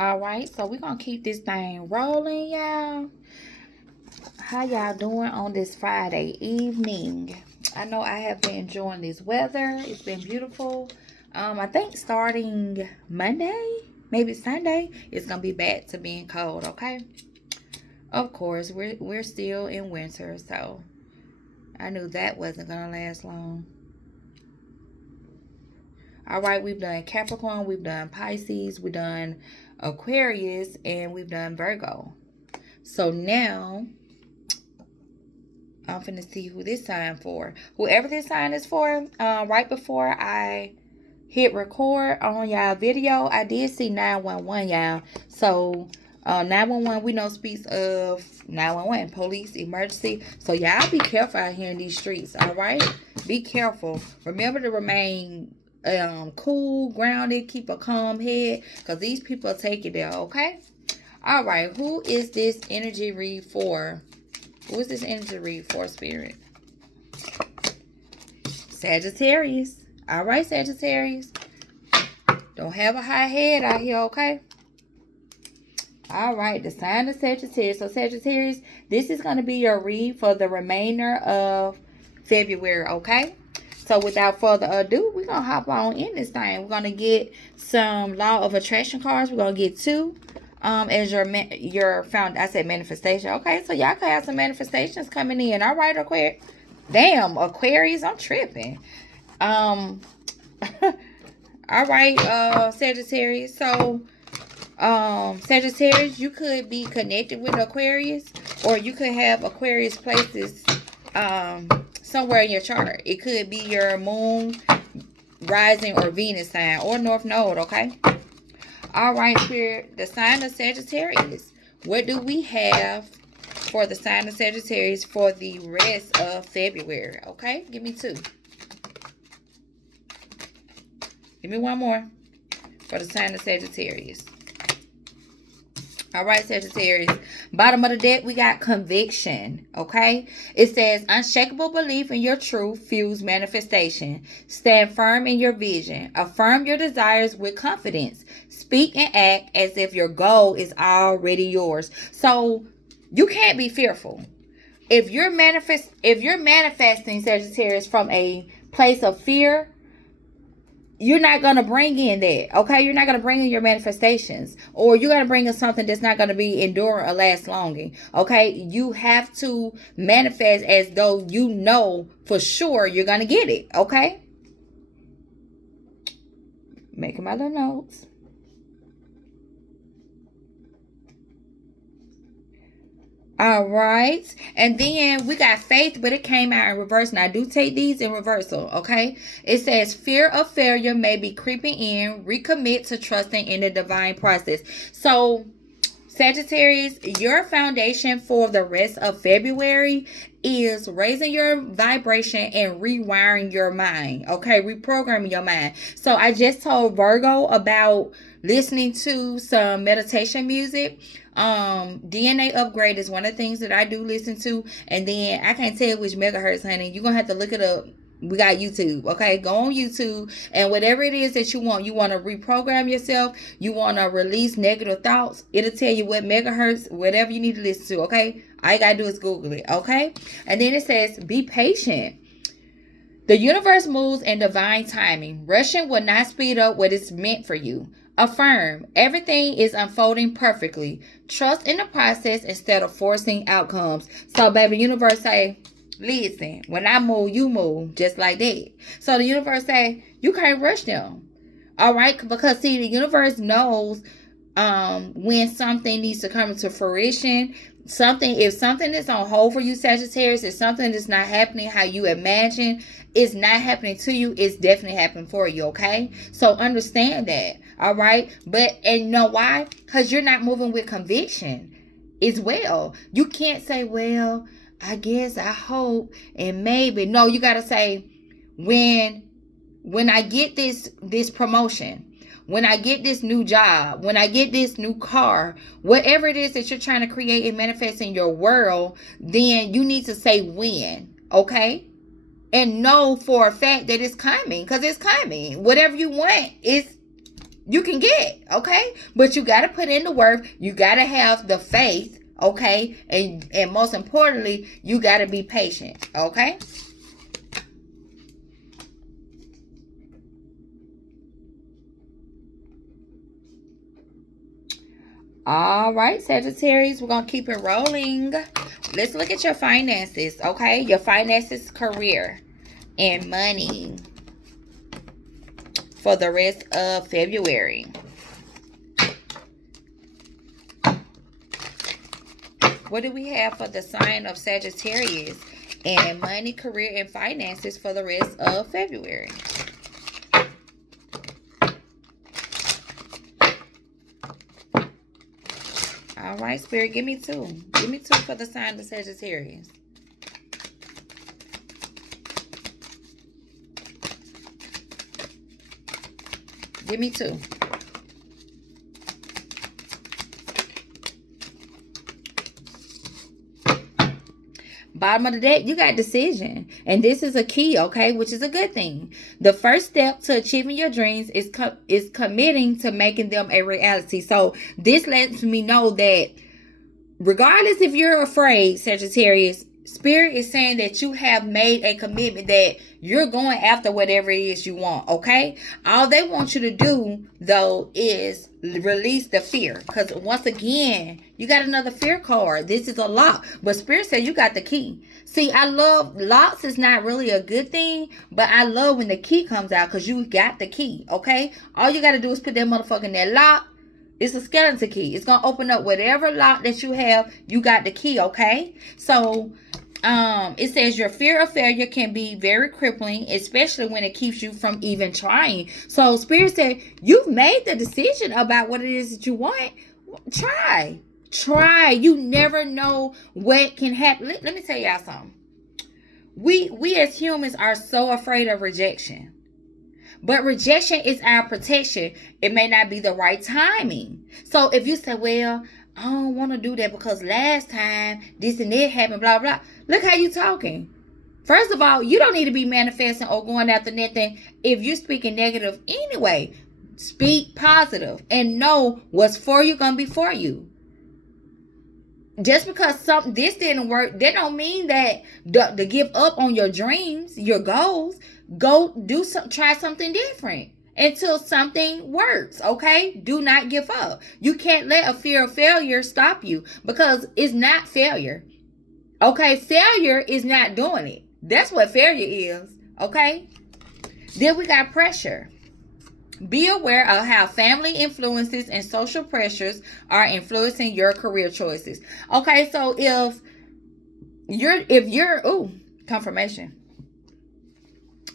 All right, so we're gonna keep this thing rolling, y'all. How y'all doing on this Friday evening? I know I have been enjoying this weather. It's been beautiful. I think starting Monday, maybe Sunday, it's gonna be back to being cold. Okay. Of course, we're still in winter, so I knew that wasn't gonna last long. All right, we've done Capricorn, we've done Pisces, we've done Aquarius, and we've done Virgo. So now I'm finna see who this sign for. Whoever this sign is for, right before I hit record on y'all video, I did see 911, y'all. So 911, we know speaks of 911, police, emergency. So y'all be careful out here in these streets, all right? Be careful. Remember to remain cool, grounded, keep a calm head, because these people take it there, okay? All right, who is this energy read for? Who is this energy read for, Spirit? Sagittarius. All right, Sagittarius. Don't have a high head out here, okay? All right, the sign of Sagittarius. So, Sagittarius, this is going to be your read for the remainder of February, okay? So, without further ado, we're going to hop on in this thing. We're going to get some Law of Attraction cards. We're going to get two as your I said manifestation. Okay, so y'all can have some manifestations coming in. All right, Aquarius. Damn, Aquarius, I'm tripping. All right, Sagittarius. So, Sagittarius, you could be connected with Aquarius, or you could have Aquarius places somewhere in your chart. It could be your moon, rising, or Venus sign, or North Node, okay? All right, Spirit, the sign of Sagittarius. What do we have for the sign of Sagittarius for the rest of February? Okay, give me two. Give me one more for the sign of Sagittarius. All right, Sagittarius. Bottom of the deck, we got conviction, okay? It says, unshakable belief in your truth fuels manifestation. Stand firm in your vision. Affirm your desires with confidence. Speak and act as if your goal is already yours. So, you can't be fearful. If you're manifesting, Sagittarius, from a place of fear, you're not going to bring in that, okay? You're not going to bring in your manifestations, or you're going to bring in something that's not going to be enduring or last longing, okay? You have to manifest as though you know for sure you're going to get it, okay? Making my little notes. All right. And then we got faith, but it came out in reverse. Now, I do take these in reversal, okay? It says, fear of failure may be creeping in. Recommit to trusting in the divine process. So, Sagittarius, your foundation for the rest of February is raising your vibration and rewiring your mind, okay? Reprogramming your mind. So, I just told Virgo about listening to some meditation music. DNA upgrade is one of the things that I do listen to, and then I can't tell which megahertz, honey. You're gonna have to look it up. We got YouTube, okay? Go on YouTube, and whatever it is that you want to reprogram yourself, you want to release negative thoughts, it'll tell you what megahertz, whatever you need to listen to, okay? All you gotta do is Google it, okay? And then it says, be patient. The universe moves in divine timing. Rushing will not speed up what is meant for you. Affirm, everything is unfolding perfectly. Trust in the process instead of forcing outcomes. So, baby, universe say, listen, when I move, you move, just like that. So the universe say, you can't rush them. All right? Because, see, the universe knows when something needs to come into fruition. If something is on hold for you, Sagittarius, if something is not happening how you imagine, it's not happening to you, it's definitely happening for you, okay? So understand that, all right? And you know why? Because you're not moving with conviction as well. You can't say, well, I guess, I hope, and maybe. No, you got to say, when I get this promotion, when I get this new job, when I get this new car, whatever it is that you're trying to create and manifest in your world, then you need to say when, okay? And know for a fact that it's coming, because it's coming. Whatever you want, you can get, okay? But you got to put in the work. You got to have the faith, okay? And most importantly, you got to be patient, okay? All right, Sagittarius, we're going to keep it rolling. Let's look at your finances, okay? Your finances, career, and money for the rest of February. What do we have for the sign of Sagittarius and money, career, and finances for the rest of February? All right, Spirit, give me two. Give me two for the sign of Sagittarius. Give me two. Bottom of the deck, you got decision. And this is a key, okay, which is a good thing. The first step to achieving your dreams is committing to making them a reality. So this lets me know that regardless if you're afraid, Sagittarius, Spirit is saying that you have made a commitment that you're going after whatever it is you want, okay? All they want you to do, though, is release the fear. Because once again, you got another fear card. This is a lock. But Spirit said you got the key. See, I love locks is not really a good thing, but I love when the key comes out because you got the key, okay? All you got to do is put that motherfucker in that lock. It's a skeleton key. It's going to open up whatever lock that you have. You got the key, okay? So, it says your fear of failure can be very crippling, especially when it keeps you from even trying. So, Spirit said, you've made the decision about what it is that you want. Try. Try. You never know what can happen. Let me tell y'all something. We as humans are so afraid of rejection. But rejection is our protection. It may not be the right timing. So if you say, well, I don't want to do that because last time this and that happened, blah, blah. Look how you talking. First of all, you don't need to be manifesting or going after nothing if you're speaking negative anyway. Speak positive and know what's for you going to be for you. Just because this didn't work, that don't mean that to give up on your dreams, your goals. Go do try something different until something works, okay? Do not give up. You can't let a fear of failure stop you because it's not failure, okay? Failure is not doing it. That's what failure is, okay? Then we got pressure. Be aware of how family influences and social pressures are influencing your career choices. Okay, so if you're confirmation.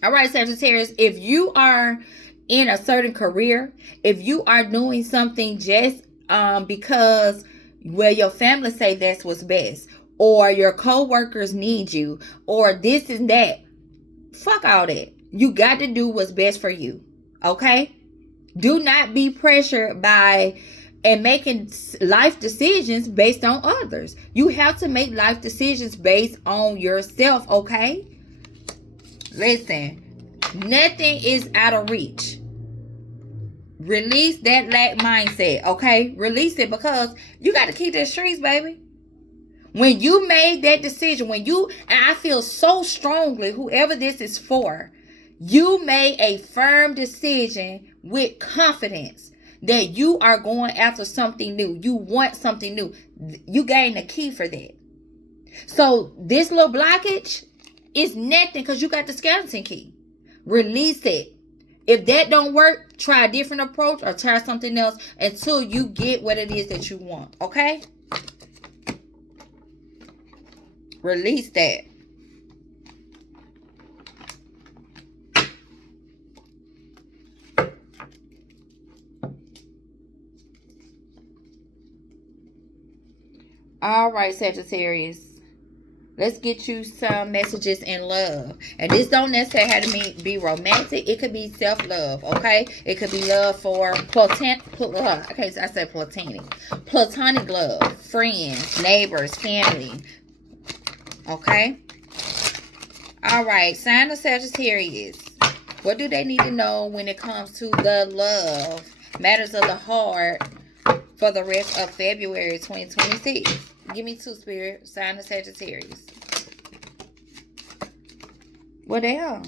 All right, Sagittarius, if you are in a certain career, if you are doing something just because your family say that's what's best, or your co-workers need you, or this and that, fuck all that. You got to do what's best for you, okay? Do not be pressured by and making life decisions based on others. You have to make life decisions based on yourself, okay? Listen, nothing is out of reach. Release that lack mindset, okay? Release it because you got to keep the streets, baby. When you made that decision, and I feel so strongly, whoever this is for, you made a firm decision with confidence that you are going after something new. You want something new. You gain the key for that. So this little blockage is nothing because you got the skeleton key. Release it. If that don't work, try a different approach or try something else until you get what it is that you want. Okay? Release that. All right, Sagittarius. Let's get you some messages in love. And this don't necessarily have to be romantic. It could be self-love, okay? It could be love for platonic love, friends, neighbors, family, okay? All right, sign of Sagittarius. What do they need to know when it comes to the love Matters of the heart for the rest of February 2026. Give me 2, Spirit. Sign of Sagittarius. What the hell?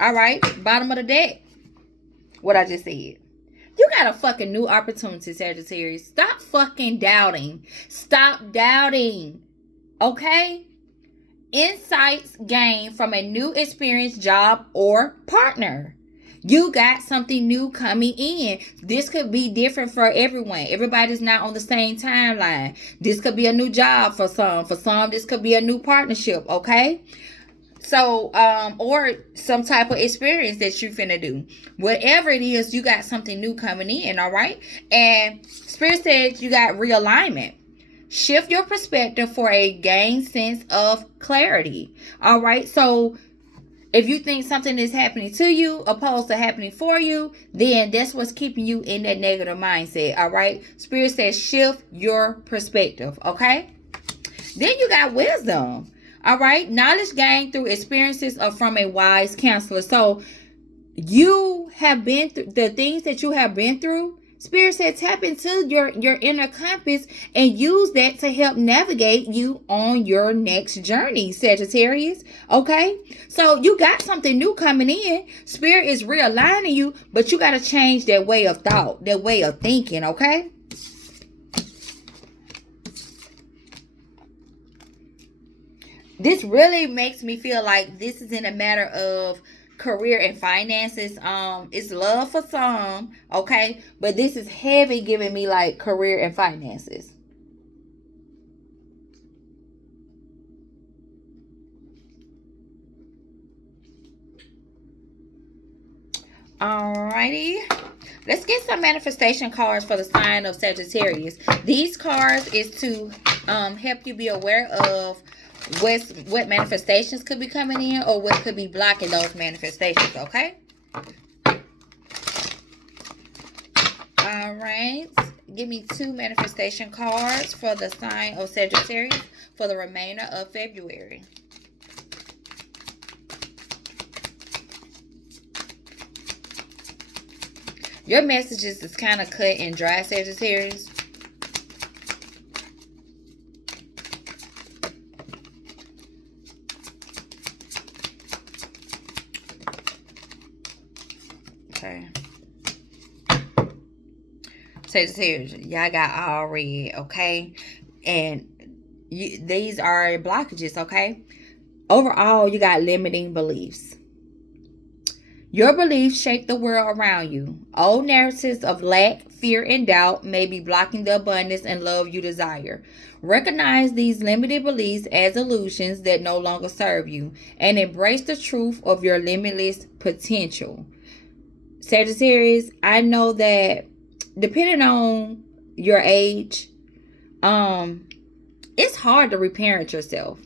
All right. Bottom of the deck. What I just said. You got a fucking new opportunity, Sagittarius. Stop fucking doubting. Stop doubting. Okay? Insights gained from a new experience, job, or partner. You got something new coming in. This could be different for everyone. Everybody's not on the same timeline. This could be a new job for some. For some, this could be a new partnership, okay? So, or some type of experience that you finna do. Whatever it is, you got something new coming in, all right? And Spirit said you got realignment. Shift your perspective for a gained sense of clarity, all right? So, if you think something is happening to you opposed to happening for you, then that's what's keeping you in that negative mindset, all right? Spirit says shift your perspective, okay? Then you got wisdom, all right? Knowledge gained through experiences or from a wise counselor. So you have been through the things that you have been through. Spirit said tap into your inner compass and use that to help navigate you on your next journey, Sagittarius. Okay? So you got something new coming in. Spirit is realigning you, but you got to change that way of thought, that way of thinking, okay? This really makes me feel like this is in a matter of career and finances. It's love for some, okay, but this is heavy giving me like career and finances. Alrighty, let's get some manifestation cards for the sign of Sagittarius. These cards is to help you be aware of what manifestations could be coming in or what could be blocking those manifestations, okay? All right. Give me 2 manifestation cards for the sign of Sagittarius for the remainder of February. Your messages is kind of cut and dry, Sagittarius. Okay. Sagittarius, y'all got all red, okay? And these are blockages, okay? Overall, you got limiting beliefs. Your beliefs shape the world around you. Old narratives of lack, fear, and doubt may be blocking the abundance and love you desire. Recognize these limited beliefs as illusions that no longer serve you and embrace the truth of your limitless potential. Sagittarius, I know that depending on your age, it's hard to reparent yourself,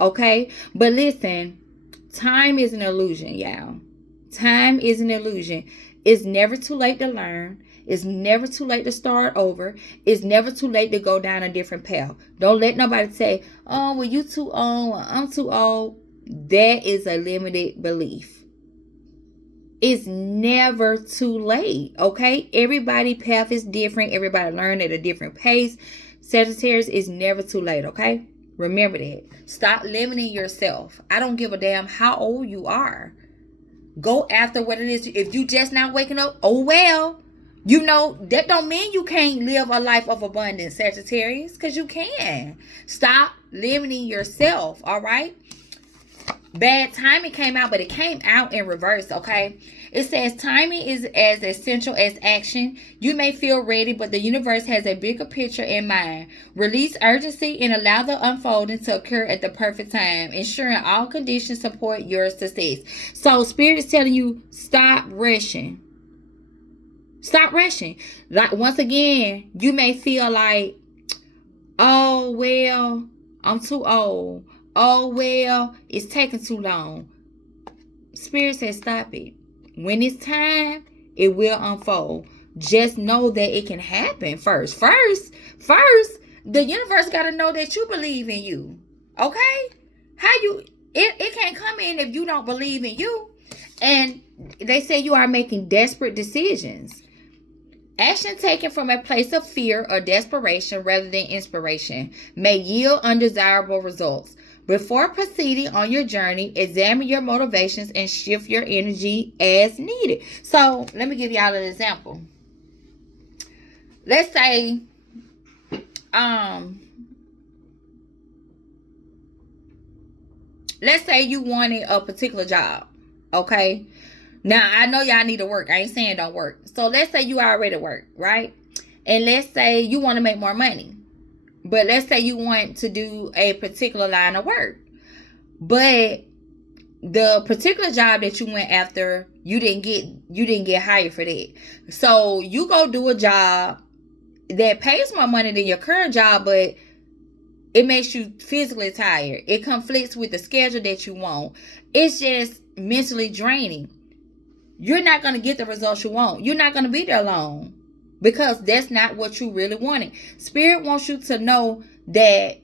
okay? But listen, time is an illusion, y'all. Time is an illusion. It's never too late to learn. It's never too late to start over. It's never too late to go down a different path. Don't let nobody say, oh, well, you too old, I'm too old. That is a limited belief. It's never too late, okay? Everybody's path is different. Everybody learn at a different pace. Sagittarius, is never too late, okay? Remember that. Stop limiting yourself. I don't give a damn how old you are. Go after what it is. If you just not waking up, oh well. You know, that don't mean you can't live a life of abundance, Sagittarius, because you can. Stop limiting yourself, all right? Bad timing came out, but it came out in reverse, okay? It says timing is as essential as action. You may feel ready, but the universe has a bigger picture in mind. Release urgency and allow the unfolding to occur at the perfect time, ensuring all conditions support your success. So Spirit is telling you, stop rushing. Stop rushing. Like, once again, you may feel like, oh, well, I'm too old. Oh, well, it's taking too long. Spirit says stop it. When it's time, it will unfold. Just know that it can happen first. First, the universe got to know that you believe in you. Okay? It can't come in if you don't believe in you. And they say you are making desperate decisions. Action taken from a place of fear or desperation rather than inspiration may yield undesirable results. Before proceeding on your journey, examine your motivations and shift your energy as needed. So, let me give y'all an example. Let's say, you wanted a particular job, okay? Now, I know y'all need to work. I ain't saying don't work. So, let's say you already work, right? And let's say you want to make more money. But let's say you want to do a particular line of work. But the particular job that you went after, you didn't get hired for that. So, you go do a job that pays more money than your current job, but it makes you physically tired. It conflicts with the schedule that you want. It's just mentally draining. You're not going to get the results you want. You're not going to be there long because that's not what you really wanted. Spirit wants you to know that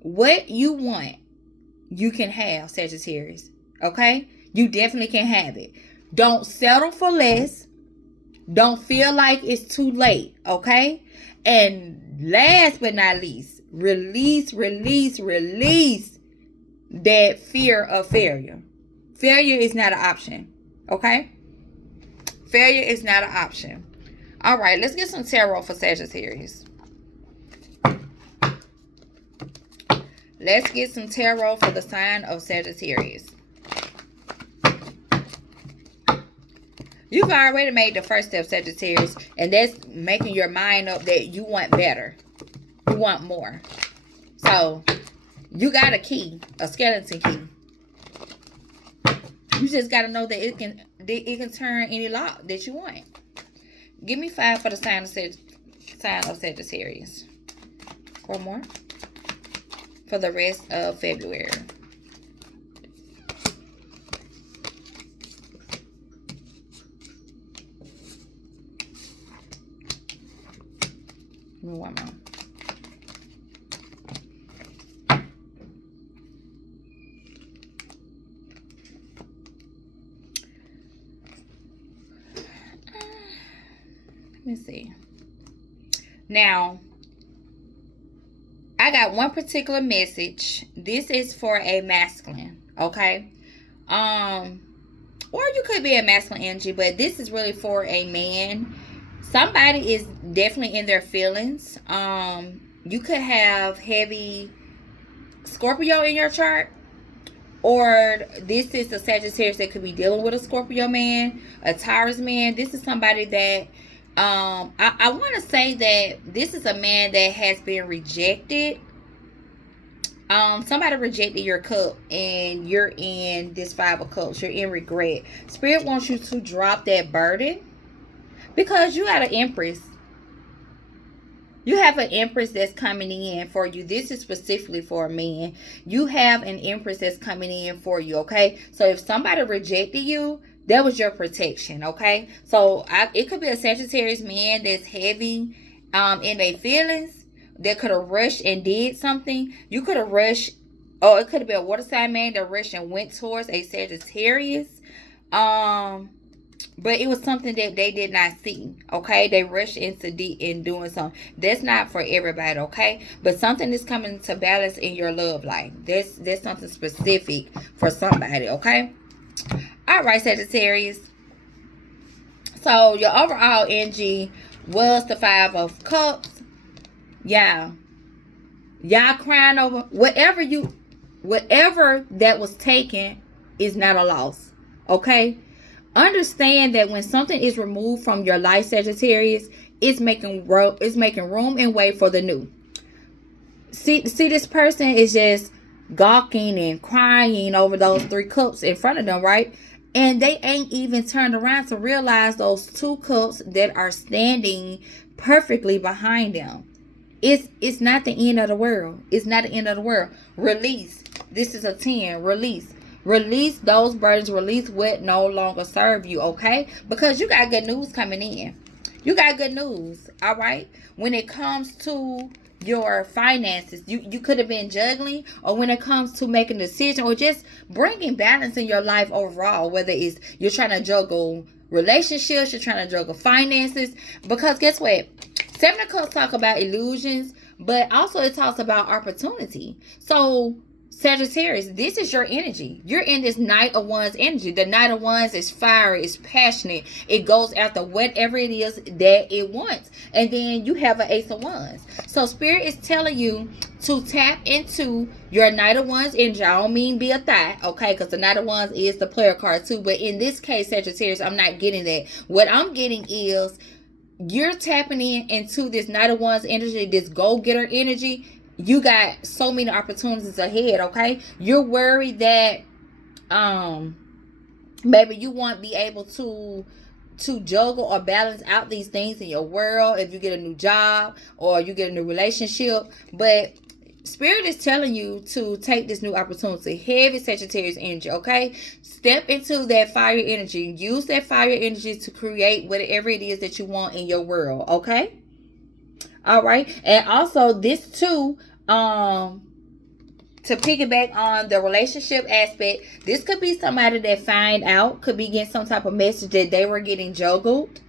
what you want, you can have, Sagittarius. Okay? You definitely can have it. Don't settle for less. Don't feel like it's too late. Okay? And last but not least, release that fear of failure. Failure is not an option. Okay? Failure is not an option. All right, let's get some tarot for Sagittarius. Let's get some tarot for the sign of Sagittarius. You've already made the first step, Sagittarius, and that's making your mind up that you want better. You want more. So, you got a key, a skeleton key. You just got to know that it can turn any lock that you want. Give me 5 for the sign of Sagittarius. 4 more. For the rest of February. Give me 1 more. Let me see. Now, I got one particular message. This is for a masculine, okay? Or you could be a masculine energy, but this is really for a man. Somebody is definitely in their feelings. You could have heavy Scorpio in your chart. Or this is a Sagittarius that could be dealing with a Scorpio man, a Taurus man. This is somebody that I want to say that this is a man that has been rejected. Somebody rejected your cup and you're in this 5 of Cups. You're in regret. Spirit wants you to drop that burden because you got an Empress. You have an Empress that's coming in for you. This is specifically for a man. You have an Empress that's coming in for you, okay? So if somebody rejected you, that was your protection, okay? So it could be a Sagittarius man that's heavy in their feelings, that could have rushed and did something. You could have rushed, or it could have been a water sign man that rushed and went towards a Sagittarius. But it was something that they did not see, okay? They rushed into doing something. That's not for everybody, okay? But something is coming to balance in your love life. There's something specific for somebody, okay? All right, Sagittarius. So, your overall energy was the 5 of Cups. Yeah. Y'all crying over whatever that was taken is not a loss, okay? Understand that when something is removed from your life, Sagittarius, it's making room and way for the new. See, this person is just gawking and crying over those 3 cups in front of them, right? And they ain't even turned around to realize those 2 cups that are standing perfectly behind them. It's not the end of the world. It's not the end of the world. Release. This is a 10. Release. Release those burdens. Release what no longer serve you, okay? Because you got good news coming in. You got good news, all right? When it comes to your finances. You could have been juggling, or when it comes to making a decision, or just bringing balance in your life overall, whether it's you're trying to juggle relationships, you're trying to juggle finances. Because guess what? Seven of Cups talk about illusions, but also it talks about opportunity. So Sagittarius, this is your energy. You're in this Knight of Wands energy. The Knight of Wands is fiery, it's passionate. It goes after whatever it is that it wants. And then you have an Ace of Wands. So Spirit is telling you to tap into your Knight of Wands energy. I don't mean be a thot, okay? Because the Knight of Wands is the player card too. But in this case, Sagittarius, I'm not getting that. What I'm getting is you're tapping into this Knight of Wands energy, this go-getter energy. You got so many opportunities ahead, okay? You're worried that maybe you won't be able to juggle or balance out these things in your world if you get a new job or you get a new relationship. But Spirit is telling you to take this new opportunity. Heavy Sagittarius energy, okay? Step into that fire energy. Use that fire energy to create whatever it is that you want in your world, okay? All right. And also this too, to piggyback on the relationship aspect, this could be somebody that find out, could be getting some type of message that they were getting juggled.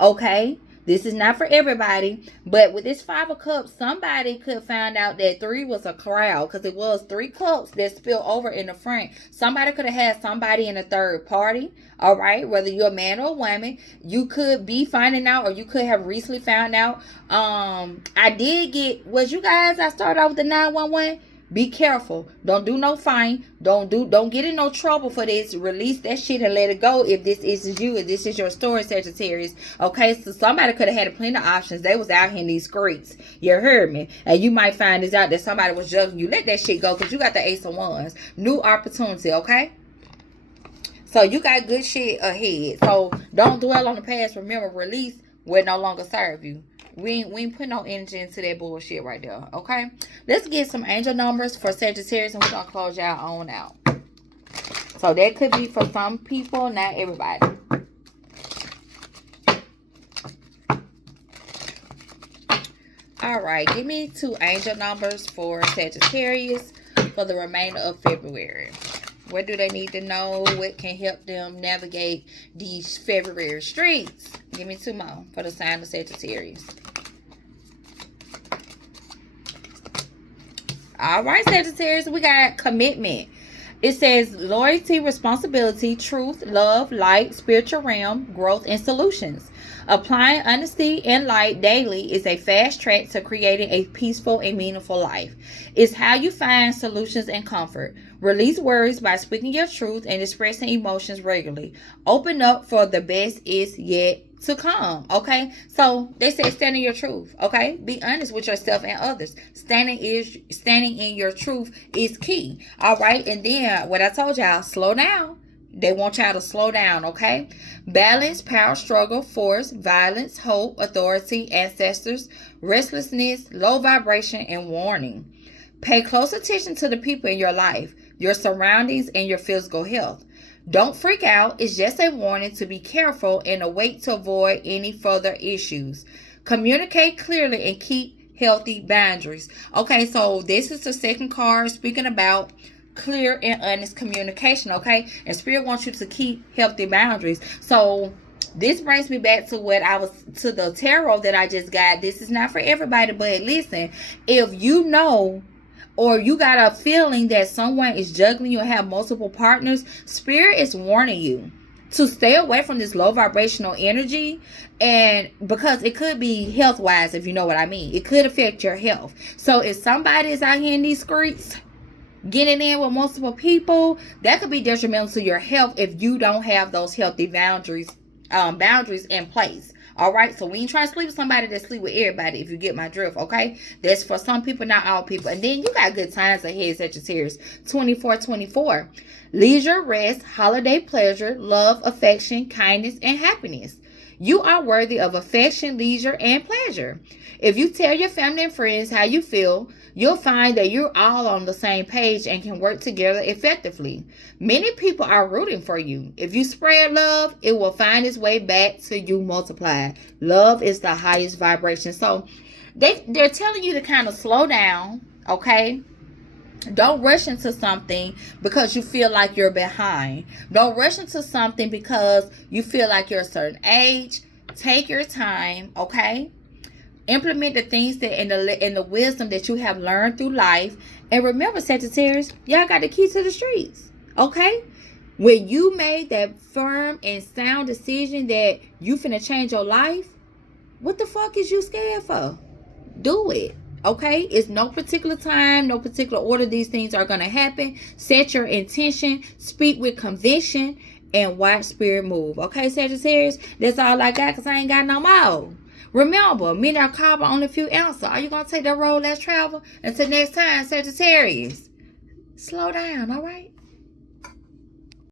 Okay. This is not for everybody, but with this Five of Cups, somebody could find out that 3 was a crowd, because it was 3 cups that spilled over in the front. Somebody could have had somebody in a third party, all right? Whether you're a man or a woman, you could be finding out, or you could have recently found out. I did get, was you guys, I started off with the 911. Be careful. Don't do no fine. Don't get in no trouble for this. Release that shit and let it go if this is you, if this is your story, Sagittarius. Okay, so somebody could have had plenty of options. They was out here in these streets. You heard me. And you might find this out that somebody was juggling you. Let that shit go, because you got the Ace of Wands. New opportunity, okay? So you got good shit ahead. So don't dwell on the past. Remember, release will no longer serve you. We ain't put no energy into that bullshit right there, okay? Let's get some angel numbers for Sagittarius, and we're going to close y'all on out. So that could be for some people, not everybody. All right, give me 2 angel numbers for Sagittarius for the remainder of February. What do they need to know? What can help them navigate these February streets? Give me 2 more for the sign of Sagittarius. All right, Sagittarius, we got commitment. It says loyalty, responsibility, truth, love, light, spiritual realm, growth, and solutions. Applying honesty and light daily is a fast track to creating a peaceful and meaningful life. It's how you find solutions and comfort. Release worries by speaking your truth and expressing emotions regularly. Open up for the best is yet to come. Okay, so they say stand in your truth. Okay, be honest with yourself and others. Standing in your truth is key. All right, and then what I told y'all, slow down. They want y'all to slow down, okay? Balance, power, struggle, force, violence, hope, authority, ancestors, restlessness, low vibration, and warning. Pay close attention to the people in your life, your surroundings, and your physical health. Don't freak out. It's just a warning to be careful and a wait to avoid any further issues. Communicate clearly and keep healthy boundaries. Okay, so this is the second card speaking about clear and honest communication, okay? And Spirit wants you to keep healthy boundaries. So this brings me back to to the tarot that I just got. This is not for everybody, but listen, if you know or you got a feeling that someone is juggling you or have multiple partners, Spirit is warning you to stay away from this low vibrational energy, and because it could be health wise, if you know what I mean. It could affect your health. So if somebody is out here in these streets getting in with multiple people, that could be detrimental to your health if you don't have those healthy boundaries in place. All right, so we ain't trying to sleep with somebody that sleep with everybody, if you get my drift, okay? That's for some people, not all people. And then you got good times ahead, Sagittarius. 24/24. Leisure, rest, holiday pleasure, love, affection, kindness, and happiness. You are worthy of affection, leisure, and pleasure. If you tell your family and friends how you feel, you'll find that you're all on the same page and can work together effectively. Many people are rooting for you. If you spread love, it will find its way back to you multiplied. Love is the highest vibration. So They're telling you to kind of slow down, okay? Don't rush into something because you feel like you're behind. Don't rush into something because you feel like you're a certain age. Take your time, okay? Implement the things that in the wisdom that you have learned through life. And remember, Sagittarius, y'all got the key to the streets, okay? When you made that firm and sound decision that you finna change your life, what the fuck is you scared for? Do it. Okay, it's no particular time, no particular order these things are going to happen. Set your intention, speak with conviction, and watch spirit move. Okay, Sagittarius, that's all I got because I ain't got no more. Remember, many are called but only few answer. Are you going to take that road less travel? Until next time, Sagittarius, slow down, all right?